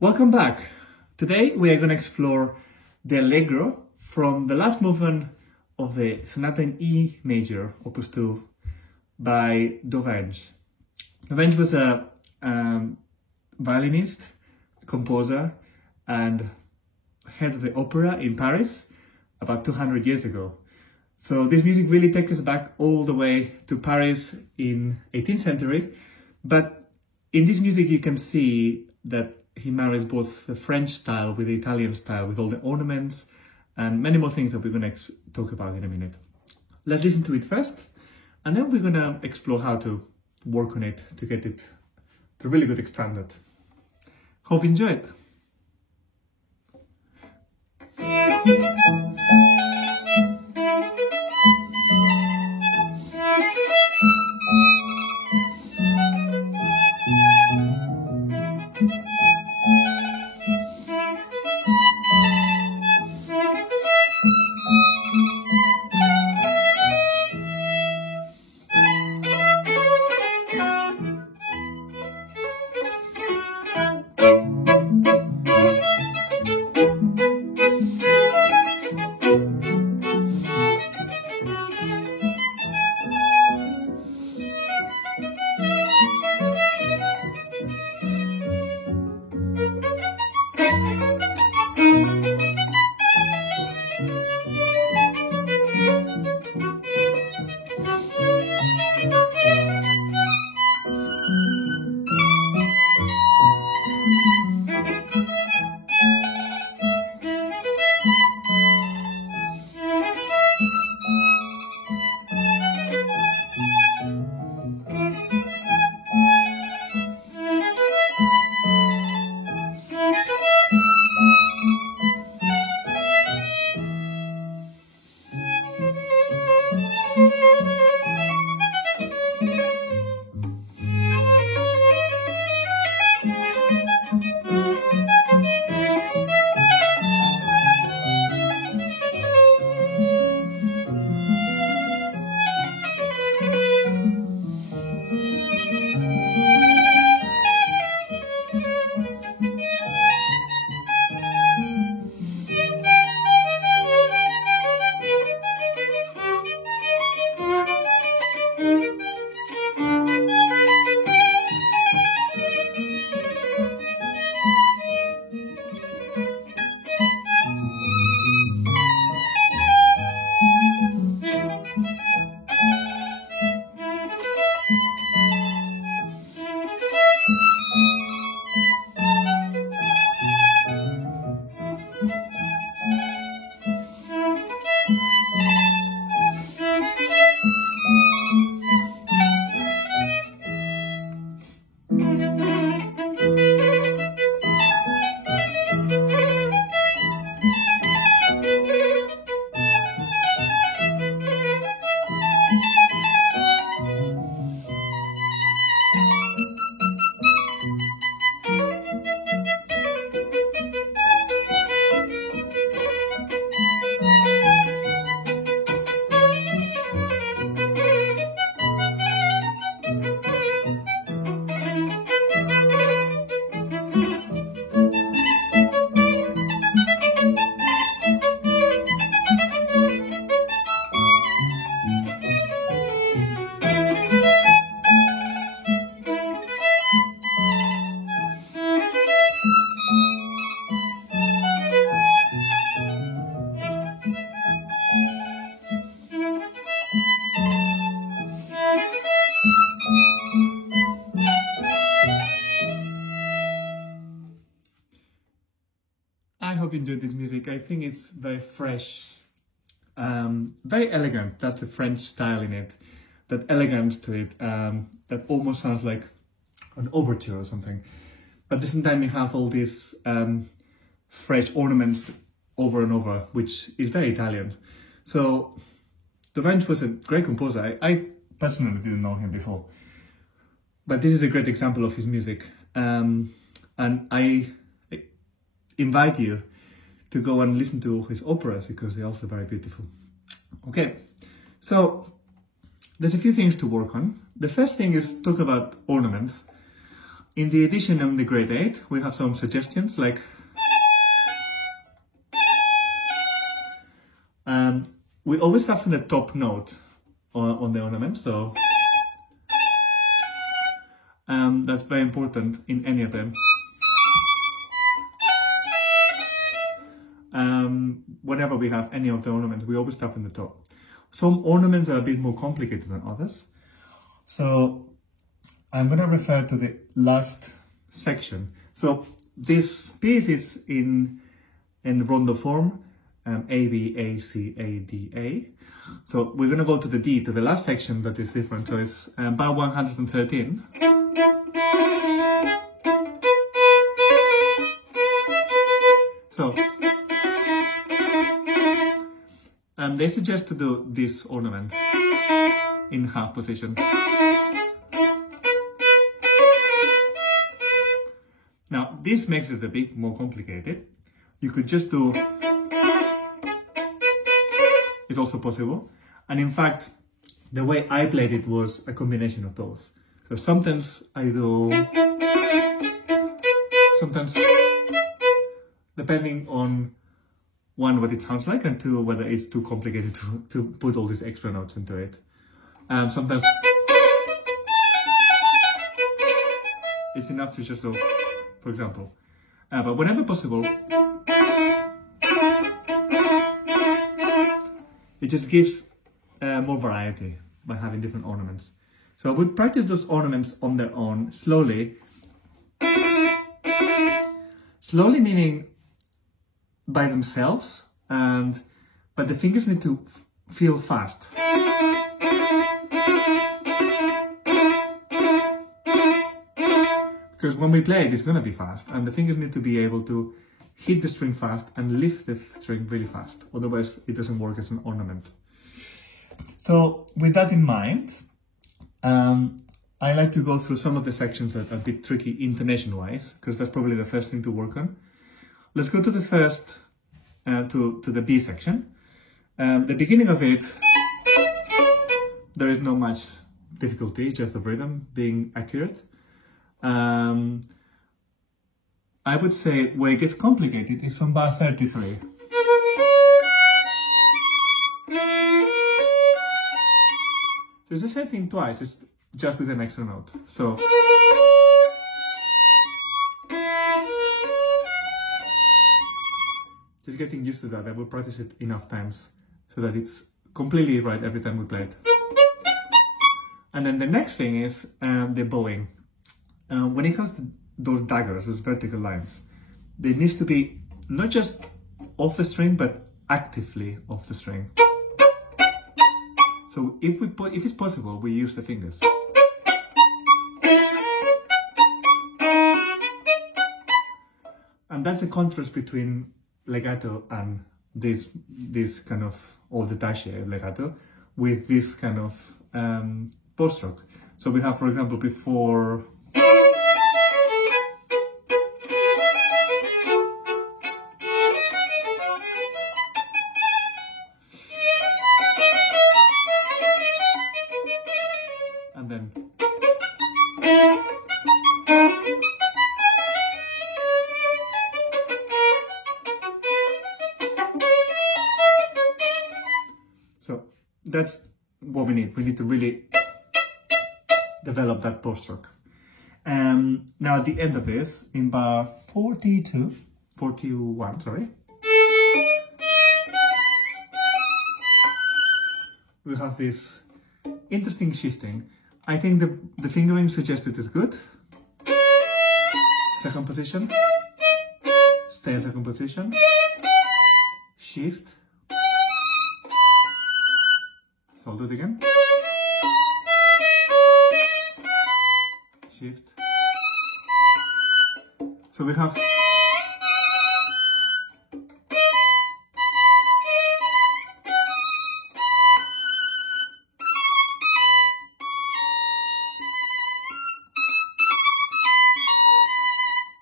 Welcome back. Today we are going to explore the Allegro from the last movement of the Sonata in E major, Opus 2, by Dovenge. Dovenge was a violinist, composer, and head of the opera in Paris about 200 years ago. So this music really takes us back all the way to Paris in 18th century. But in this music you can see that he marries both the French style with the Italian style, with all the ornaments and many more things that we're going to talk about in a minute. Let's listen to it first, and then we're going to explore how to work on it to get it to a really good standard. Hope you enjoy it. I hope you enjoyed this music. I think it's very fresh, very elegant. That's the French style in it, that elegance to it, that almost sounds like an overture or something. But at the same time you have all these fresh ornaments over and over, which is very Italian. So Dovenge was a great composer. I personally didn't know him before, but this is a great example of his music. And I invite you to go and listen to his operas because they're also very beautiful. Okay, so there's a few things to work on. The first thing is talk about ornaments. in the edition on the grade 8, we have some suggestions like we always start from the top note on the ornament, so that's very important in any of them. Whenever we have any of the ornaments, we always start from the top. Some ornaments are a bit more complicated than others, so I'm going to refer to the last section. So this piece is in rondo form, A, B, A, C, A, D, A. So we're going to go to the D, to the last section that is different. So it's bar 113. So they suggest to do this ornament in half position. Now, this makes it a bit more complicated. You could just do, it's also possible. And in fact, the way I played it was a combination of both. So sometimes I do, sometimes, depending on one, what it sounds like, and two, whether it's too complicated to put all these extra notes into it. Sometimes it's enough to just do, for example. But whenever possible, it just gives more variety by having different ornaments. So I would practice those ornaments on their own slowly. Slowly meaning by themselves, but the fingers need to feel fast. Because when we play it, it's going to be fast, and the fingers need to be able to hit the string fast and lift the string really fast. Otherwise, it doesn't work as an ornament. So with that in mind, I like to go through some of the sections that are a bit tricky intonation-wise, because that's probably the first thing to work on. Let's go to the first, to the B section. The beginning of it, there is not much difficulty, just the rhythm being accurate. I would say where it gets complicated is from bar 33. It's the same thing twice, it's just with an extra note. So just getting used to that. I will practice it enough times so that it's completely right every time we play it. And then the next thing is the bowing. When it comes to those daggers, those vertical lines, they need to be not just off the string, but actively off the string. So if it's possible, we use the fingers. And that's a contrast between legato and this kind of, or the tache legato, with this kind of post stroke. So we have, for example, before and then so that's what we need. We need to really develop that post stroke. Now at the end of this, in bar 41, sorry, we have this interesting shifting. I think the fingering suggested is good. Second position, stay in second position, shift. So I'll do it again. Shift. So we have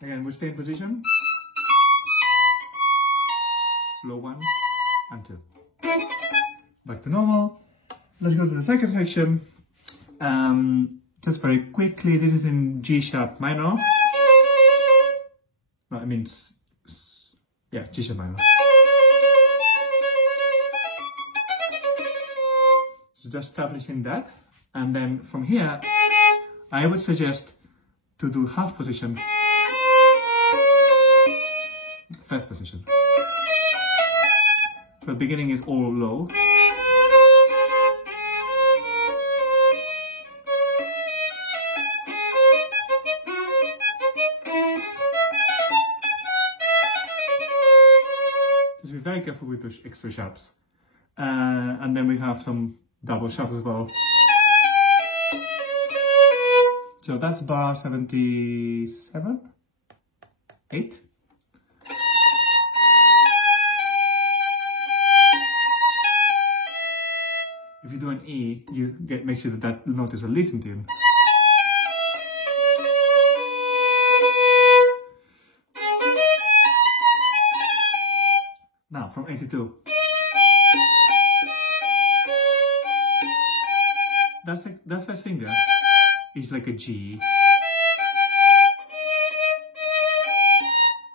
again, we stay in position. Low 1 and 2. Back to normal. Let's go to the second section. Just very quickly, this is in G sharp minor. No, I mean, yeah, G sharp minor. So just establishing that, and then from here, I would suggest to do half position, first position. The beginning is all low. Just be very careful with those extra sharps. And then we have some double sharps as well. So that's bar 77, 8. If you do an E, you make sure that that note is a listen tune. Now from 82. That first finger is like a G.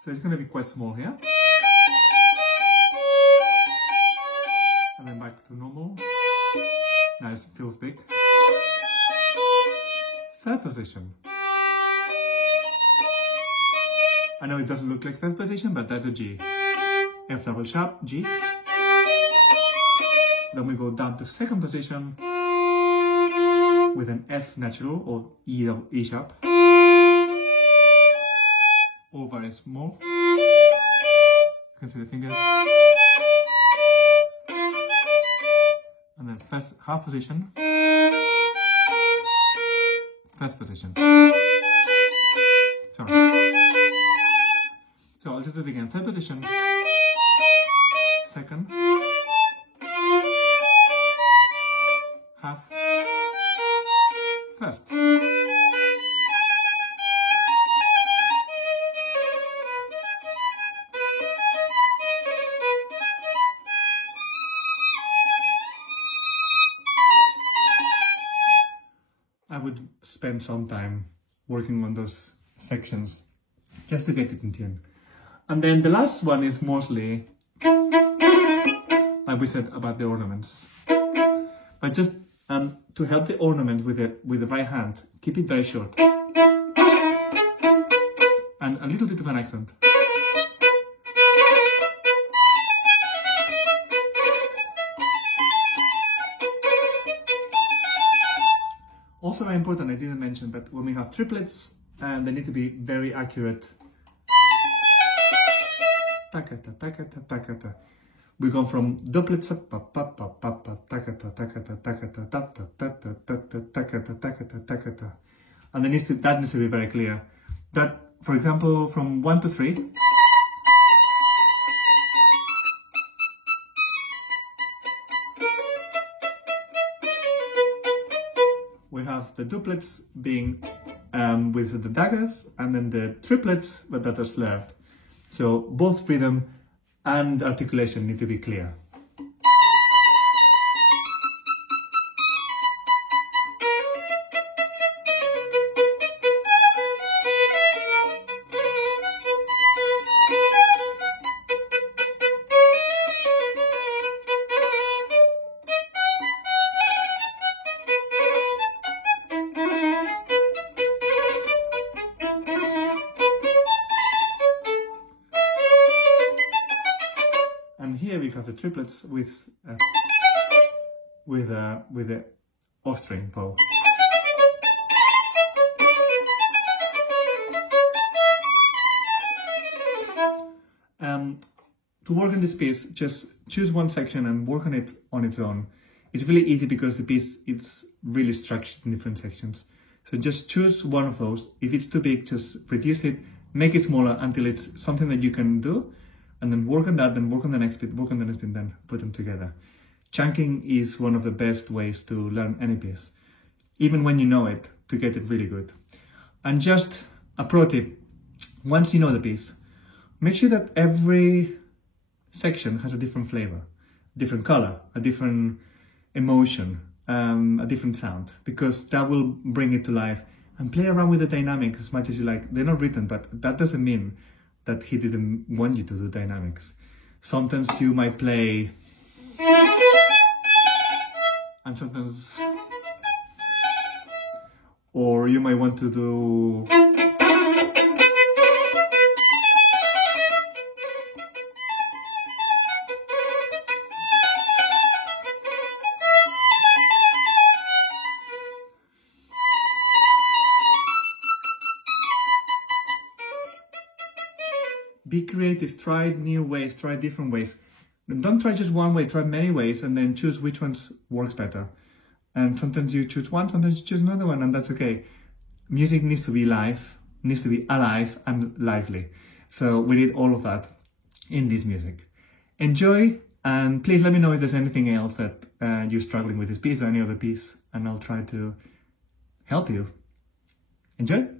So it's going to be quite small here. And then back to normal. Now it feels big. Third position. I know it doesn't look like third position, but that's a G. F double sharp, G. Then we go down to second position with an F natural or E sharp. All very small. You can see the fingers. And then first half position. First position. Sorry. So I'll just do it again. Third position. Second. Half. First. I would spend some time working on those sections just to get it in tune. And then the last one is mostly, like we said about the ornaments. But just to help the ornament with the right hand, keep it very short. And a little bit of an accent. Also very important, I didn't mention, but when we have triplets, they need to be very accurate. Takata, takata, takata. We go from douplets up, takata, takata, takata, takata, takata, takata. And that needs to be very clear. That, for example, from 1 to 3. We have the duplets being with the daggers, and then the triplets but that are slurred. So both rhythm and articulation need to be clear. Here we have the triplets with the off string bow. To work on this piece, just choose one section and work on it on its own. It's really easy because the piece is really structured in different sections. So just choose one of those. If it's too big, just reduce it, make it smaller until it's something that you can do. And then work on that, then work on the next bit, work on the next bit, then put them together. Chunking is one of the best ways to learn any piece, even when you know it, to get it really good. And just a pro tip, once you know the piece, make sure that every section has a different flavor, different color, a different emotion, a different sound, because that will bring it to life. And play around with the dynamics as much as you like. They're not written, but that doesn't mean that he didn't want you to do dynamics. Sometimes you might play, and sometimes, or you might want to do, be creative, try new ways, try different ways. Don't try just one way, try many ways, and then choose which ones works better. And sometimes you choose one, sometimes you choose another one, and that's okay. Music needs to be live, needs to be alive and lively. So we need all of that in this music. Enjoy, and please let me know if there's anything else that you're struggling with this piece or any other piece, and I'll try to help you. Enjoy!